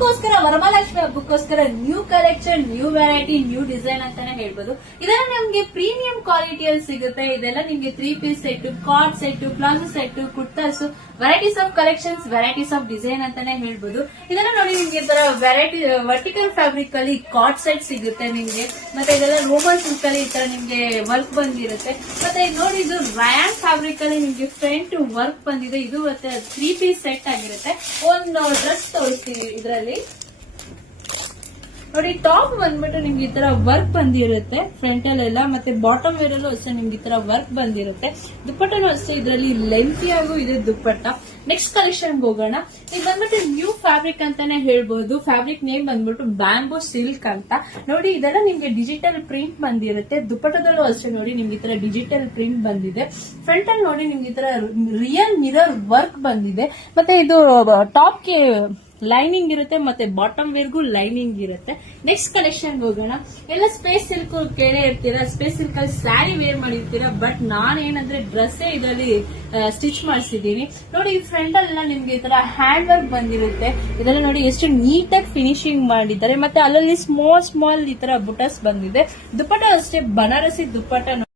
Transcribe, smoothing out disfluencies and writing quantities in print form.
ಹಬ್ಬಕ್ಕೋಸ್ಕರ ವರಮಹಾಲಕ್ಷ್ಮಿ ಹಬ್ಬಕ್ಕೋಸ್ಕರ new collection, new variety, new design ಅಂತಾನೆ ಹೇಳ್ಬೋದು. ಇದೆಲ್ಲ ನಮ್ಗೆ ಪ್ರೀಮಿಯಂ ಕ್ವಾಲಿಟಿಯಲ್ಲಿ ಸಿಗುತ್ತೆ. ಇದೆಲ್ಲ ನಿಮ್ಗೆ 3 piece set, cord set, palazzo set, kurtas, varieties of collections, varieties of design ಅಂತಾನೆ ಹೇಳ್ಬೋದು. ಇದನ್ನ ನೋಡಿ ನಿಮ್ಗೆ ತರ ವೆರೈಟಿ ವರ್ಟಿಕಲ್ ಫ್ಯಾಬ್ರಿಕ್ ಅಲ್ಲಿ ಕಾರ್ಡ್ ಸೆಟ್ ಸಿಗುತ್ತೆ ನಿಮ್ಗೆ. ಮತ್ತೆ ಇದೆಲ್ಲ ರೋಮನ್ ಸಿಲ್ಕ್ ಅಲ್ಲಿ ಈ ತರ ನಿಮ್ಗೆ ವರ್ಕ್ ಬಂದಿರುತ್ತೆ. ಮತ್ತೆ ನೋಡಿ ಇದು ರಯಾನ್ ಫ್ಯಾಬ್ರಿಕ್ ಅಲ್ಲಿ ನಿಮ್ಗೆ ಫ್ರಂಟ್ ವರ್ಕ್ ಬಂದಿದೆ. ಇದು ಮತ್ತೆ 3 ಪೀಸ್ ಸೆಟ್ ಆಗಿರುತ್ತೆ. ಒಂದು ಡ್ರೆಸ್ ತೋರಿಸ್ತೀವಿ ಇದರಲ್ಲಿ. ನೋಡಿ ಟಾಪ್ ಬಂದ್ಬಿಟ್ಟು ನಿಮ್ಗೆ ಈ ತರ ವರ್ಕ್ ಬಂದಿರುತ್ತೆ ಫ್ರಂಟ್ ಅಲ್ಲೆಲ್ಲ, ಮತ್ತೆ ಬಾಟಮ್ ವೇರ್ ಅಲ್ಲೂ ಅಷ್ಟೇ ನಿಮ್ಗೆ ಈ ತರ ವರ್ಕ್ ಬಂದಿರುತ್ತೆ. ದುಪ್ಪಟ್ಟನು ಅಷ್ಟೇ ಇದರಲ್ಲಿ ಲೆಂತಿ ಆಗು ಇದೆ ದುಪ್ಪಟ್ಟ. ನೆಕ್ಸ್ಟ್ ಕಲೆಕ್ಷನ್ ಹೋಗೋಣ. ಇದು ಬಂದ್ಬಿಟ್ಟು ನ್ಯೂ ಫ್ಯಾಬ್ರಿಕ್ ಅಂತಾನೆ ಹೇಳ್ಬಹುದು. ಫ್ಯಾಬ್ರಿಕ್ ನೇಮ್ ಬಂದ್ಬಿಟ್ಟು ಬ್ಯಾಂಬೂ ಸಿಲ್ಕ್ ಅಂತ. ನೋಡಿ ಇದೆಲ್ಲ ನಿಮ್ಗೆ ಡಿಜಿಟಲ್ ಪ್ರಿಂಟ್ ಬಂದಿರುತ್ತೆ. ದುಪ್ಪಟ್ಟದಲ್ಲೂ ಅಷ್ಟೇ ನೋಡಿ ನಿಮ್ಗೆ ಈ ತರ ಡಿಜಿಟಲ್ ಪ್ರಿಂಟ್ ಬಂದಿದೆ. ಫ್ರಂಟ್ ಅಲ್ಲಿ ನೋಡಿ ನಿಮ್ಗೆ ಈ ತರ ರಿಯಲ್ ಮಿರರ್ ವರ್ಕ್ ಬಂದಿದೆ. ಮತ್ತೆ ಇದು ಟಾಪ್ಗೆ ಲೈನಿಂಗ್ ಇರುತ್ತೆ, ಮತ್ತೆ ಬಾಟಮ್ ವೇರ್ಗೂ ಲೈನಿಂಗ್ ಇರುತ್ತೆ. ನೆಕ್ಸ್ಟ್ ಕಲೆಕ್ಷನ್ ಹೋಗೋಣ. ಎಲ್ಲ ಸ್ಪೇಸ್ ಸಿಲ್ಕ್ ಕೇಳೇ ಇರ್ತೀರಾ, ಸ್ಪೇಸ್ ಸಿಲ್ಕ್ ಅಲ್ಲಿ ಸ್ಯಾರಿ ವೇರ್ ಮಾಡಿರ್ತೀರಾ. ಬಟ್ ನಾನೇನಂದ್ರೆ ಡ್ರೆಸ್ ಇದರಲ್ಲಿ ಸ್ಟಿಚ್ ಮಾಡಿಸಿದೀನಿ. ನೋಡಿ ಈ ಫ್ರಂಟ್ ಅಲ್ಲ ನಿಮ್ಗೆ ಈ ತರ ಹ್ಯಾಂಡ್ ವರ್ಕ್ ಬಂದಿರುತ್ತೆ. ಇದೆಲ್ಲ ನೋಡಿ ಎಷ್ಟು ನೀಟಾಗಿ ಫಿನಿಶಿಂಗ್ ಮಾಡಿದ್ದಾರೆ. ಮತ್ತೆ ಅಲ್ಲಲ್ಲಿ ಸ್ಮಾಲ್ ಈ ತರ ಬುಟಸ್ ಬಂದಿದೆ. ದುಪ್ಪಟ್ಟ ಅಷ್ಟೇ ಬನಾರಸಿ ದುಪ್ಪಟ್ಟ.